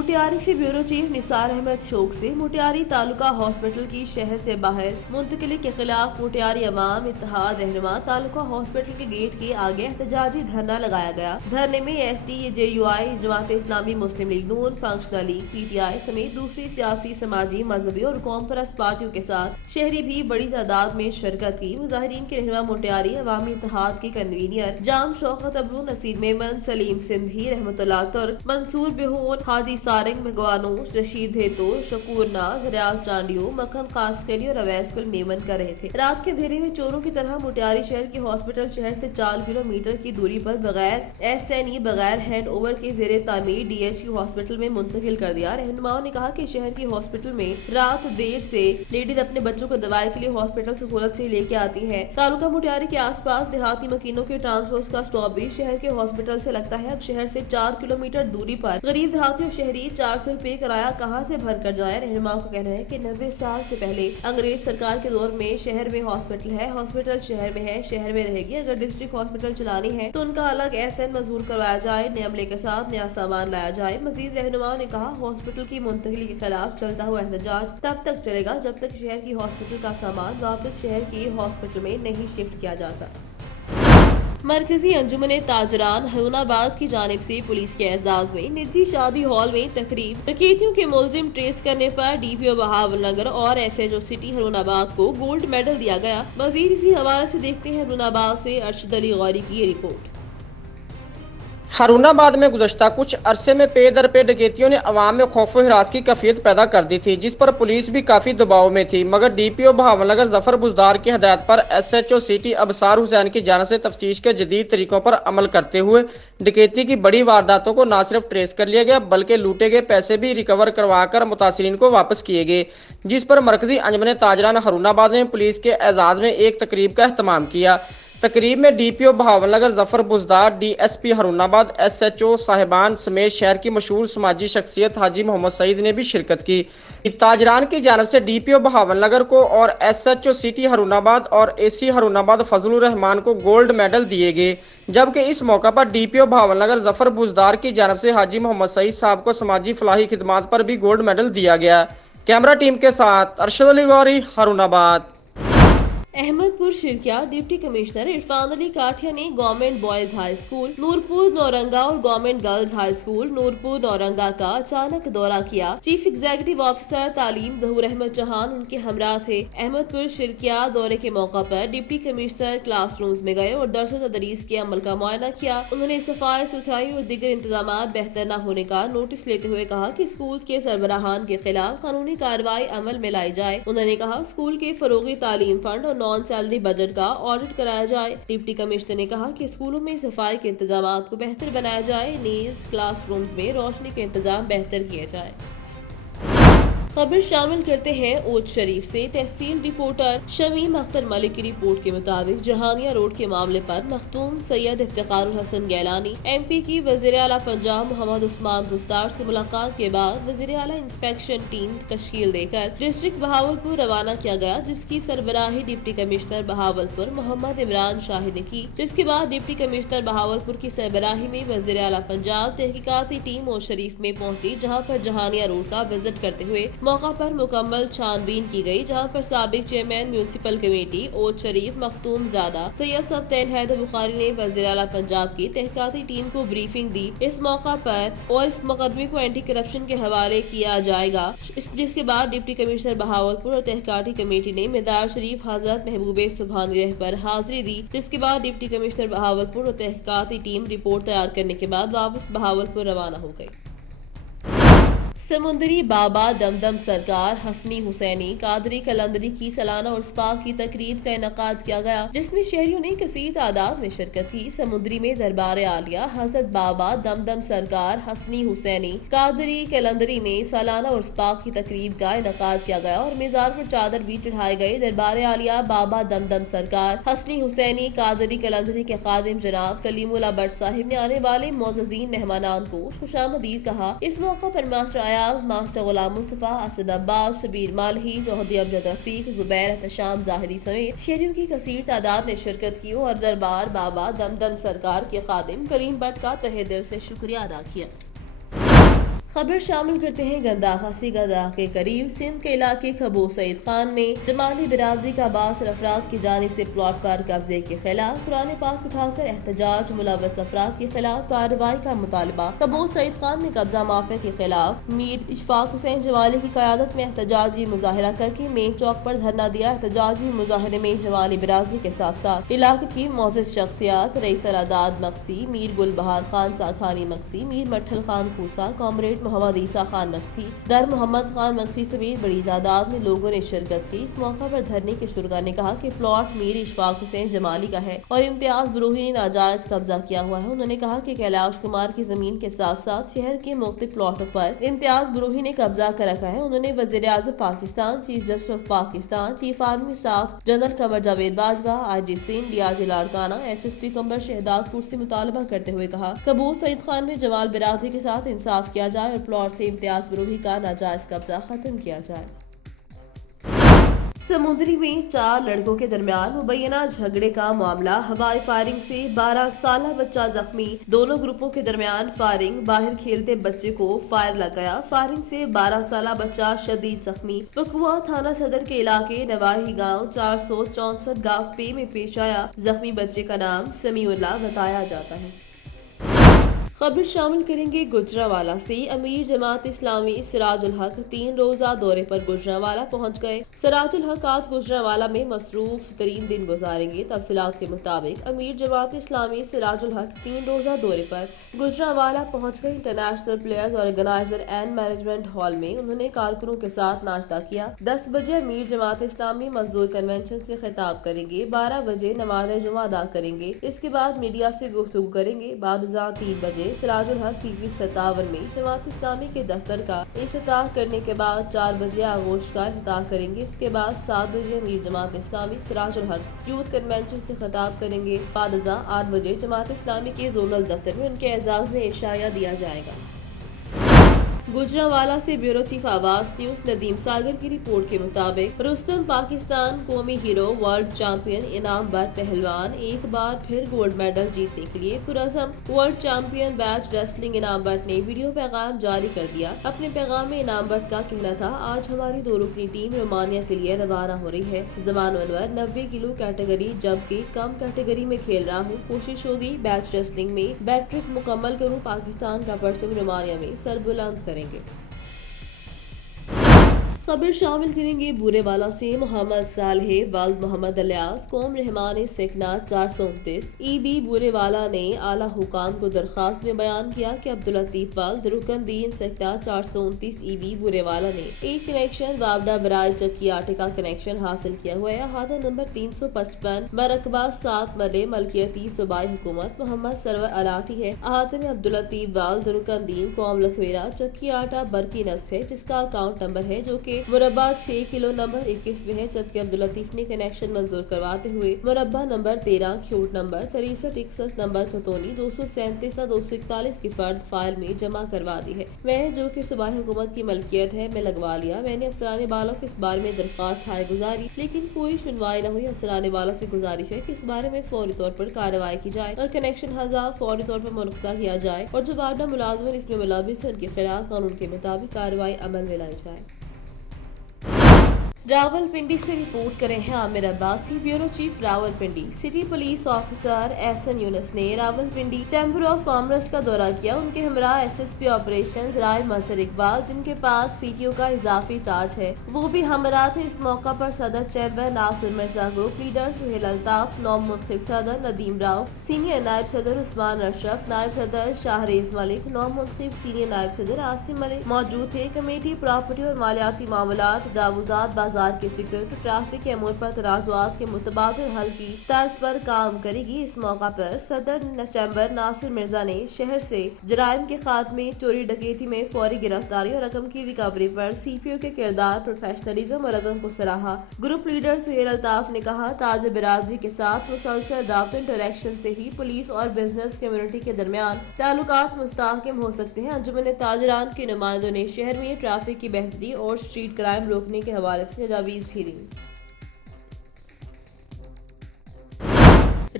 मोटियारी से bureau chief Nisar Ahmad शोक से मोटियारी तालुका हॉस्पिटल की शहर से बाहर मुंतकिली के खिलाफ मोटियारी अवाम इत्तेहाद रहनुमा तालुका हॉस्पिटल के गेट के आगे एहतजाजी धरना लगाया गया। धरने में STJUI, जमात इस्लामी, मुस्लिम लीग नून, फंक्शनल लीग, PTI समेत दूसरी सियासी, समाजी, मजहबी और कौम परस्त पार्टियों के साथ शहरी भी बड़ी तादाद में शिरकत की। मुजाहिरीन के रहनुमा मोटियारी अवामी इत्तेहाद के कन्वीनियर जाम शौकत अबू, नसीर मेमन, सलीम सिंधी, रहमतुल्लाह तुर्क, मंसूर बेहोन, हाजी सारंग मगवानो, रशीद हेतो, शकूर नाज, रियाज चांडियो, मक्खन खासकली और अवैस कुल मेमन कर रहे थे। रात के अंधेरे में चोरों की तरह मोटियारी शहर के हॉस्पिटल शहर से 4 किलोमीटर की दूरी पर बगैर SNE, बगैर हैंड ओवर के जेरे तामीर DHQ हॉस्पिटल में मुंतकिल कर दिया। रहनुमाओं ने कहा कि शहर की हॉस्पिटल में रात देर से लेडीज अपने बच्चों को दवाई के लिए हॉस्पिटल सहूलत से लेके आती है। तालुका मोटियारी के आसपास देहाती मकीनों के ट्रांसपोर्ट का स्टॉप भी शहर के हॉस्पिटल से लगता है। अब शहर से 4 किलोमीटर दूरी पर गरीब देहाती और शहरी 400 रुपए किराया कहां से भर कर जाए। रहनुमाओं का कहना है कि 90 साल से पहले अंग्रेज सरकार के दौर में शहर में हॉस्पिटल है, हॉस्पिटल शहर में है, शहर में रहेगी। अगर डिस्ट्रिक्ट हॉस्पिटल चलानी है तो उनका अलग SN मंजूर करवाया जाए, नए अमले के साथ नया सामान लाया जाए। मजीद रहनुमाओं ने कहा, हॉस्पिटल की मुंतकिली के खिलाफ चलता हुआ एहतजाज तब तक चलेगा जब तक शहर की हॉस्पिटल का सामान वापस शहर की हॉस्पिटल में नहीं शिफ्ट किया जाता। मरकजी अंजुमन ताजरान हरुनाबाद की जानिब से पुलिस के एजाज में निजी शादी हॉल में तकरीब डकैतियों के मुलजिम ट्रेस करने पर DPO बहावलनगर और SHO सिटी हरुनाबाद को गोल्ड मेडल दिया गया। मजीद इसी हवाले से देखते हैं हरुनाबाद से अरशद अली गौरी की ये रिपोर्ट। हरुनाबाद में गुज़श्ता कुछ अरसे में पे दर पे डकैतियों ने अवाम में खौफ व हिरास की कैफियत पैदा कर दी थी, जिस पर पुलिस भी काफ़ी दबाव में थी। मगर DPO बहावलनगर जफर बुजदार की हदायत पर SHO सिटी अबसार हुसैन की जानिब से तफ्तीश के जदीद तरीकों पर अमल करते हुए डकैती की बड़ी वारदातों को न सिर्फ ट्रेस कर लिया गया बल्कि लूटे गए पैसे भी रिकवर करवा कर मुतासिरीन को वापस किए गए, जिस पर मरकजी अंजुमन ताजरान हरुनाबाद ने पुलिस के एजाज में एक तकरीब का एहतमाम किया। तकरीब में DPO Bahawalnagar Zafar Buzdar, DSP हरुनाबाद, SHO साहिबान समेत शहर की मशहूर समाजी शख्सियत हाजी मोहम्मद सईद ने भी शिरकत की। ताजरान की जानब से DPO बहावलनगर को और SHO सिटी हरुनाबाद और AC हरुनाबाद फजलुर रहमान को गोल्ड मेडल दिए गए, जबकि इस मौका पर DPO बहावलनगर जफर बुजदार की जानब से हाजी मोहम्मद सईद साहब को समाजी फलाही खिदमात पर भी गोल्ड मेडल दिया गया। कैमरा टीम के साथ अरशद अली गौरी, हरुनाबाद। अहमदपुर शिरकिया डिप्टी कमिश्नर इरफान अली काठिया ने government boys high school Noorpur Noranga और government girls high school Noorpur Noranga का अचानक दौरा किया। चीफ एग्जीक्यूटिव ऑफिसर तालीम जहूर अहमद चौहान उनके हमरा थे। अहमदपुर शिरकिया दौरे के मौका पर डिप्टी कमिश्नर क्लासरूम्स में गए और दर्स तदरीस के अमल का मुआयना किया। उन्होंने सफाई सुथराई और दीगर इंतजाम बेहतर न होने का नोटिस लेते हुए कहा कि स्कूल के सरबराहान के खिलाफ कानूनी कार्रवाई अमल में लाई जाए। उन्होंने कहा, स्कूल के फरोगी तालीम फंड और नॉन सैलरी बजट का ऑडिट कराया जाए। डिप्टी कमिश्नर ने कहा कि स्कूलों में सफाई के इंतजाम को बेहतर बनाया जाए, नीज क्लासरूम्स में रोशनी के इंतजाम बेहतर किए जाए। खबर शामिल करते हैं ओच शरीफ से। तहसील रिपोर्टर शमीम अख्तर मलिक की रिपोर्ट के मुताबिक जहानिया रोड के मामले पर मखतूम सैयद इफ्तिखारुल हसन गैलानी MP की वज़ीर आला पंजाब मोहम्मद उस्मान बुस्तार से मुलाकात के बाद वज़ीर आला इंस्पेक्शन टीम तश्कील देकर डिस्ट्रिक्ट बहावलपुर रवाना किया गया, जिसकी सरबराही डिप्टी कमिश्नर बहावलपुर मोहम्मद इमरान शाहिद ने की। जिसके बाद डिप्टी कमिश्नर बहावलपुर की सरबराही में वज़ीर आला पंजाब तहकीकाती टीम ओच शरीफ में पहुंची, जहां पर जहानिया रोड का विजिट करते हुए मौका पर मुकम्मल छानबीन की गई, जहां पर साबिक चेयरमैन म्यूनिसिपल कमेटी ओच शरीफ मखतूम ज़ादा सैयद सब्तैन हैदर बुखारी ने वज़ीर आला पंजाब की तहकीकाती टीम को ब्रीफिंग दी। इस मौका पर और इस मुकदमे को एंटी करप्शन के हवाले किया जाएगा। जिसके बाद डिप्टी कमिश्नर बहावलपुर और तहकीकाती कमेटी ने मदार शरीफ हजरत महबूबे सुभानी रह पर हाजिरी दी। जिसके बाद डिप्टी कमिश्नर बहावलपुर और तहकीकाती टीम रिपोर्ट तैयार करने के बाद वापस बहावलपुर रवाना हो गई। समुंदरी बाबा दमदम सरकार हसनी हुसैनी कादरी कलंदरी की सालाना और स्पा की तकरीब का इनकाद किया गया, जिसमें शहरियों ने कसीर तादाद में शिरकत की। समुंदरी में दरबार आलिया हजरत बाबा दमदम सरकार हसनी हुसैनी कादरी कलंदरी में सालाना और स्पा की तकरीब का इनकाद किया गया और मेज़ार पर चादर भी चढ़ाए गए। दरबार आलिया बाबा दमदम सरकार हसनी हुसैनी कादरी कलंदरी के खादिम जनाब कलीमुल्लाह भट्ट साहिब ने आने वाले मोअज़्ज़ज़ीन मेहमानान को खुशामदीद कहा। इस मौका पर मास्टर मास्टर गुलाम मुस्तफा, असद अब्बास, शबीर मालही, चौधरी अमजद रफीक, जुबैर एहतशाम जाहिदी समेत शहरियों की कसीर तादाद ने शिरकत की और दरबार बाबा दमदम सरकार के खादिम करीम भट्ट का तहे दिल से शुक्रिया अदा किया। खबर शामिल करते हैं गंदाहा से। गंदाहा के करीब सिंध के इलाके खबो सईद खान में जमाली बिरादरी का बासर अफराद की जानिब से प्लॉट पर कब्जे के खिलाफ कुरान पाक उठाकर एहतजाज, मुलव्वस अफराद के खिलाफ कार्रवाई का मुतालबा। खबो सईद खान में कब्जा माफिया के खिलाफ मीर इशफाक हुसैन जमाली की क़यादत में एहतजाजी मुजाहरा करके मेन चौक पर धरना दिया। एहतजाजी मुजाहरे में जमाली बिरादरी के साथ साथ इलाके की मोअज़्ज़ज़ शख्सियात रईस अदाद मक्सी, मीर गुलबहार खान साखानी मक्सी, मीर मट्ठल खान खूसा, कॉमरेड मोहम्मद ईसा खान मक्सी, दर मोहम्मद खान मक्सी समेत बड़ी तादाद में लोगों ने शिरकत की। इस मौका पर धरने के शुरका ने कहा कि प्लॉट मीर इशफाक हुसैन जमाली का है और इम्तियाज बरूही ने नाजायज कब्जा किया हुआ है। उन्होंने कहा कि कैलाश कुमार की जमीन के साथ साथ शहर के मुख्तलिफ प्लॉटों पर इम्तियाज बरूही ने कब्जा कर रखा है। उन्होंने वज़ीर आज़म Pakistan, chief justice of Pakistan, chief army staff general Qamar Javed Bajwa, IG Sindh, DIG Larkana, SSP Qambar Shahdadpur से मुतालबा करते हुए कहा कबूर सईद खान में जमाल बिरादरी के साथ इंसाफ किया जाए और प्लॉट से इम्तियाज बरूही का नाजायज कब्जा खत्म किया जाए। समुद्री में 4 लड़कों के दरमियान मुबैना झगड़े का मामला। हवाई फायरिंग से 12 साला बच्चा जख्मी। दोनों ग्रुपों के दरमियान फायरिंग। बाहर खेलते बच्चे को फायर लग गया। फायरिंग से 12 साला बच्चा शदीद जख्मी। बकुआ थाना सदर के इलाके नवाही गांव 464 गांव पे में पेश आया। जख्मी बच्चे का नाम समीउल्लाह बताया जाता है। खबर शामिल करेंगे गुजरांवाला से। अमीर जमात इस्लामी सिराजुल हक 3 रोजा दौरे पर गुजरांवाला पहुंच गए। सिराजुल हक आज गुजरांवाला में मसरूफ तरीन दिन गुजारेंगे। तफसीलात के मुताबिक अमीर जमात इस्लामी सिराजुल हक 3 रोजा दौरे पर गुजरांवाला पहुंच गए। International players organiser and management hall में उन्होंने कारकुनों के साथ नाश्ता किया। 10 बजे अमीर जमात इस्लामी मजदूर कन्वेंशन से खिताब करेंगे। 12 बजे नमाज जुमा अदा करेंगे। इसके बाद मीडिया से गुफ्तगू करेंगे। बाद 3 बजे सिराजुल हक PP 57 में जमात इस्लामी के दफ्तर का इफ्तिताह करने के बाद 4 बजे आगोश का इफ्तिताह करेंगे। इसके बाद 7 बजे अमीर जमात इस्लामी सिराजुल हक यूथ कन्वेंशन से खिताब करेंगे। बाद 8 बजे जमात इस्लामी के जोनल दफ्तर में उनके एजाज में इशाया दिया जाएगा। गुजरांवाला से ब्यूरो चीफ आवाज न्यूज नदीम सागर की रिपोर्ट के मुताबिक रुस्तम पाकिस्तान कौमी हीरो वर्ल्ड चैंपियन इनाम बट पहलवान एक बार फिर गोल्ड मेडल जीतने के लिए पुरअज़म वर्ल्ड चैंपियन बैच रेसलिंग इनाम बट ने वीडियो पैगाम जारी कर दिया। अपने पैगाम में इनाम बट का कहना था, आज हमारी 2 रुकनी टीम रोमानिया के लिए रवाना हो रही है। जमान अनवर 90 किलो कैटेगरी जबकि कम कैटेगरी में खेल रहा हूँ। कोशिश होगी बैच रेसलिंग में बैट्रिक मुकम्मल करूँ। पाकिस्तान का परचम रोमानिया में सरबुलंद करेंगे। खबर शामिल करेंगे बूरेवाला से। मोहम्मद सालेह वल्द मोहम्मद अलियास कौम रहमान सेकना 429 EB बूरेवाला ने आला हुकाम को दरखास्त में बयान किया कि अब्दुल लतीफ वल्द रुकन दीन सेकना 429 EB बूरेवाला ने एक कनेक्शन वावडा बराज चक्की आटे का कनेक्शन हासिल किया हुआ है। अहाता नंबर 355 मरकबा 7 मले मलकियती सूबाई हुकूमत मोहम्मद सरवर अलाटी है। अहाते में अब्दुल लतीफ वल्द रुकन दीन कौम लखवेरा चक्की आटा बरकी नस्ब है, जिसका अकाउंट नंबर है जो कि मुरब्बा 6 किलो नंबर 21 में है। जबकि अब्दुल लतीफ ने कनेक्शन मंजूर करवाते हुए मुरब्बा नंबर 13 ख्यूट नंबर 6361 नंबर खतौनी 237 241 की फर्द फाइल में जमा करवा दी है। मैं जो कि सूबाई हुकूमत की मलकियत है मैं लगवा लिया। मैंने अफसराने वालों को इस बारे में दरख्वास्त हाय गुजारी लेकिन कोई सुनवाई न हुई। अफसराने वालों से गुजारिश है कि इस बारे में फौरी तौर पर कार्रवाई की जाए और कनेक्शन हजार फौरी तौर पर मुनक़दा किया जाए और जो वार्डा मुलाजमिन इसमें मुलविस है उनके खिलाफ कानून के मुताबिक कार्रवाई अमल में लाई जाए। रावलपिंडी से रिपोर्ट करे हैं Aamir Abbasi. Bureau chief Rawalpindi. City police officer Ehsan Younus ने रावलपिंडी चैम्बर ऑफ कॉमर्स का दौरा किया। उनके हमरा SSP ऑपरेशन राय मंजर इकबाल जिनके पास CTO का इजाफी चार्ज है वो भी हमरा थे। इस मौका पर सदर chamber Nasir Mirza, group leader Suhail Altaf, नौम मुंतखब सदर नदीम राव, सीनियर नायब सदर उस्मान अशरफ, नायब सदर शाहरेज मलिक, नौम मुंतखब सीनियर नायब सदर आसिम मलिक मौजूद थे। कमेटी प्रॉपर्टी और मालियाती मामलात, तजावुजात, बाजार की सिक्योरिटी, ट्रैफिक के अमूर पर तनाज़ुआत के मुतबादिल हल की तर्ज पर काम करेगी। इस मौका पर सदर चैम्बर नासिर मिर्जा ने शहर से जराइम के खात्मे, चोरी डकैती में फौरी गिरफ्तारी और रकम की रिकवरी पर CPO के किरदार, प्रोफेशनलिज्म और अज़म को सराहा। ग्रुप लीडर सुहेल अल्ताफ ने कहा, ताज बिरादरी के साथ मुसलसल राब्ता इंटरेक्शन से ही पुलिस और बिजनेस कम्युनिटी के दरमियान ताल्लुकात मुस्तहकम हो सकते हैं। अंजुमन ताजरान के नुमाइंदों ने शहर में ट्रैफिक की बेहतरी और स्ट्रीट क्राइम रोकने के हवाले से तजावीज़ भी दी।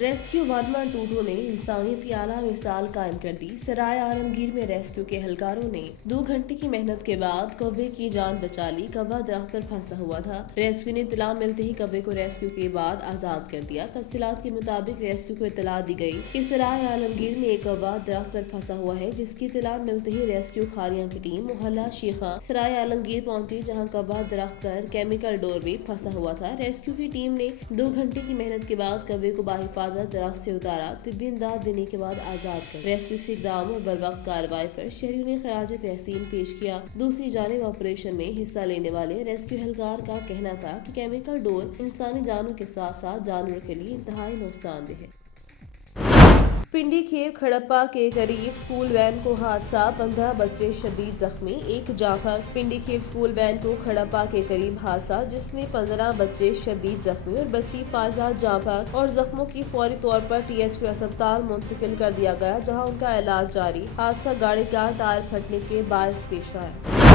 ریسکیو 1122 نے انسانیت کی اعلیٰ مثال قائم کر دی۔ سرائے عالمگیر میں ریسکیو کے اہلکاروں نے 2 گھنٹے کی محنت کے بعد کوے کی جان بچا لی۔ کوا درخت پر پھنسا ہوا تھا۔ ریسکیو نے اطلاع ملتے ہی کوے کو ریسکیو کے بعد آزاد کر دیا۔ تفصیلات کے مطابق ریسکیو کو اطلاع دی گئی کہ سرائے عالمگیر میں ایک کوا درخت پر پھنسا ہوا ہے، جس کی اطلاع ملتے ہی ریسکیو کھاریاں کی ٹیم محلہ شیخاں سرائے عالمگیر پہنچی، جہاں کوا درخت پر کیمیکل ڈور بھی پھنسا ہوا تھا۔ ریسکیو کی ٹیم نے 2 گھنٹے کی محنت کے بعد کوے کو بحفاظت درخت سے اتارا، طبی امداد دینے کے بعد آزاد کر۔ ریسکیو کے اقدام اور بروقت کارروائی پر شہریوں نے خراج تحسین پیش کیا۔ دوسری جانب آپریشن میں حصہ لینے والے ریسکیو اہلکار کا کہنا تھا کہ کیمیکل ڈور انسانی جانوں کے ساتھ ساتھ جانوروں کے لیے انتہائی نقصان دہ ہے۔ پنڈی کھیب کھڑپا کے قریب سکول وین کو حادثہ، 15 بچے شدید زخمی، 1 جاں بحق۔ پنڈی کھیب سکول وین کو کھڑپا کے قریب حادثہ، جس میں 15 بچے شدید زخمی اور بچی فائزہ جاں بحق اور زخموں کی فوری طور پر THQ ہسپتال منتقل کر دیا گیا، جہاں ان کا علاج جاری۔ حادثہ گاڑی کا ٹائر پھٹنے کے باعث پیش آیا۔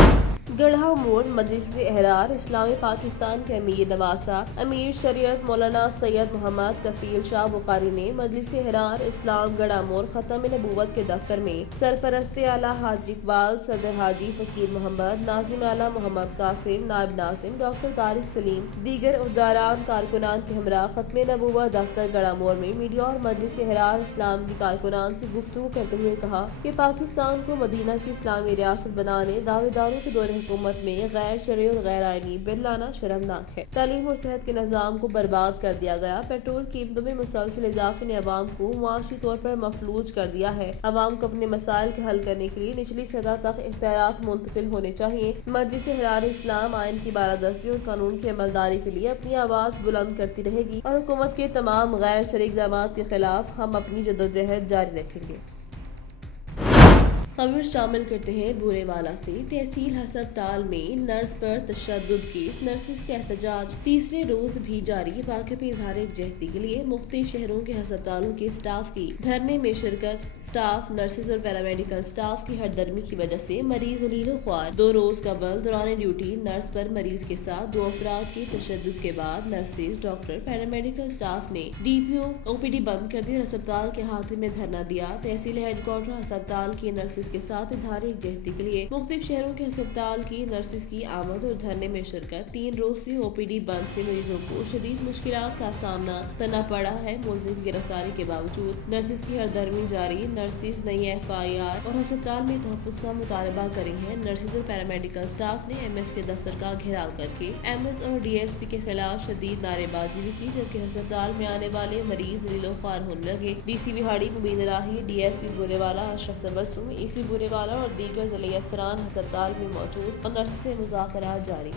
گڑھا موڑ مجلس احرار اسلامی پاکستان کے امیر نواسہ امیر شریعت مولانا سید محمد کفیل شاہ بخاری نے مجلس احرار اسلام گڑھا موڑ ختم نبوت کے دفتر میں سرپرست اعلیٰ حاجی اقبال، صدر حاجی فقیر محمد، ناظم اعلیٰ محمد قاسم، نائب ناظم ڈاکٹر طارق سلیم، دیگر عہدیداران کارکنان کے ہمراہ ختم نبوت دفتر گڑھا موڑ میں میڈیا اور مجلس احرار اسلام کے کارکنان سے گفتگو کرتے ہوئے کہا کہ پاکستان کو مدینہ کی اسلامی ریاست بنانے دعوے داروں کے دور حکومت میں غیر شرعی اور غیر آئینی بل لانا شرمناک ہے۔ تعلیم اور صحت کے نظام کو برباد کر دیا گیا۔ پیٹرول قیمتوں میں مسلسل اضافے نے عوام کو معاشی طور پر مفلوج کر دیا ہے۔ عوام کو اپنے مسائل کے حل کرنے کے لیے نچلی سطح تک اختیارات منتقل ہونے چاہیے۔ مجلس احرار اسلام آئین کی بالادستی اور قانون کی عملداری کے لیے اپنی آواز بلند کرتی رہے گی اور حکومت کے تمام غیر شرعی اقدامات کے خلاف ہم اپنی جدوجہد جاری رکھیں گے۔ خبر شامل کرتے ہیں بورے والا سے۔ تحصیل ہسپتال میں نرس پر تشدد کیس، نرسز کا احتجاج تیسرے روز بھی جاری۔ واقعے پہ اظہار یکجہتی کے لیے مختلف شہروں کے ہسپتالوں کے اسٹاف کی دھرنے میں شرکت۔ اسٹاف، نرسز اور پیرامیڈیکل اسٹاف کی ہردرمی کی وجہ سے مریض ذلیل و خوار۔ 2 روز قبل دوران ڈیوٹی نرس پر مریض کے ساتھ 2 افراد کے تشدد کے بعد نرسز، ڈاکٹر، پیرامیڈیکل اسٹاف نے DPO OPD بند کر دی اور ہسپتال کے احاطے میں دھرنا دیا۔ تحصیل ہیڈ کوارٹر ہسپتال کی نرسز کے ساتھ اظہار یکجہتی کے لیے مختلف شہروں کے ہسپتال کی نرسز کی آمد اور دھرنے میں شرکت۔ 3 روز سے OPD بند سے مریضوں کو شدید مشکلات کا سامنا کرنا پڑا ہے۔ ملزم کی گرفتاری کے باوجود نرسز کی ہردرمی جاری۔ نرسز نئی FIR اور ہسپتال میں تحفظ کا مطالبہ کرے ہیں۔ نرسز اور پیرامیڈیکل اسٹاف نے MS کے دفتر کا گھیراؤ کر کے MS اور DSP کے خلاف شدید نعرے بازی بھی کی، جبکہ ہسپتال میں آنے والے مریض ذلیل و خوار ہونے لگے۔ DC وہاڑی مبین راہی، DSP بورے والا اشرف تبسم، EC بورے والا اور دیگر ضلعی افسران ہسپتال میں موجود اور نرسوں سے مذاکرات جاری۔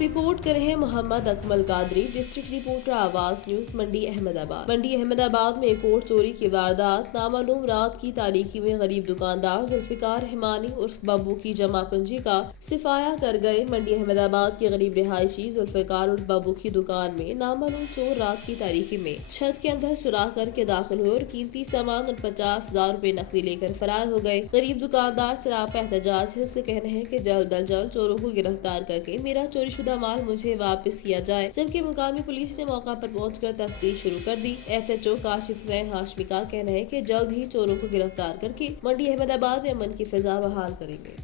رپورٹ کر رہے محمد اکمل قادری، ڈسٹرکٹ رپورٹر آواز نیوز، منڈی احمد آباد۔ منڈی احمد آباد میں ایک اور چوری کی واردات۔ نامعلوم رات کی تاریکی میں غریب دکاندار ذوالفقار رحمانی عرف ببو کی جمع پنجی کا صفایا کر گئے۔ منڈی احمد آباد کے غریب رہائشی ذوالفقار عرف ببو کی دکان میں نامعلوم چور رات کی تاریکی میں چھت کے اندر سوراخ کر کے داخل ہوئے اور قیمتی سامان اور 50,000 روپے نقدی لے کر فرار ہو گئے۔ غریب دکاندار سراپا احتجاج ہے۔ اس کا کہنا ہے کہ جلد از جلد چوروں کو گرفتار کر کے میرا چوری شدہ مال مجھے واپس کیا جائے، جبکہ مقامی پولیس نے موقع پر پہنچ کر تفتیش شروع کر دی۔ SHO کاشف حسین ہاشمی کا کہنا ہے کہ جلد ہی چوروں کو گرفتار کر کے منڈی احمد آباد میں امن کی فضا بحال کریں گے۔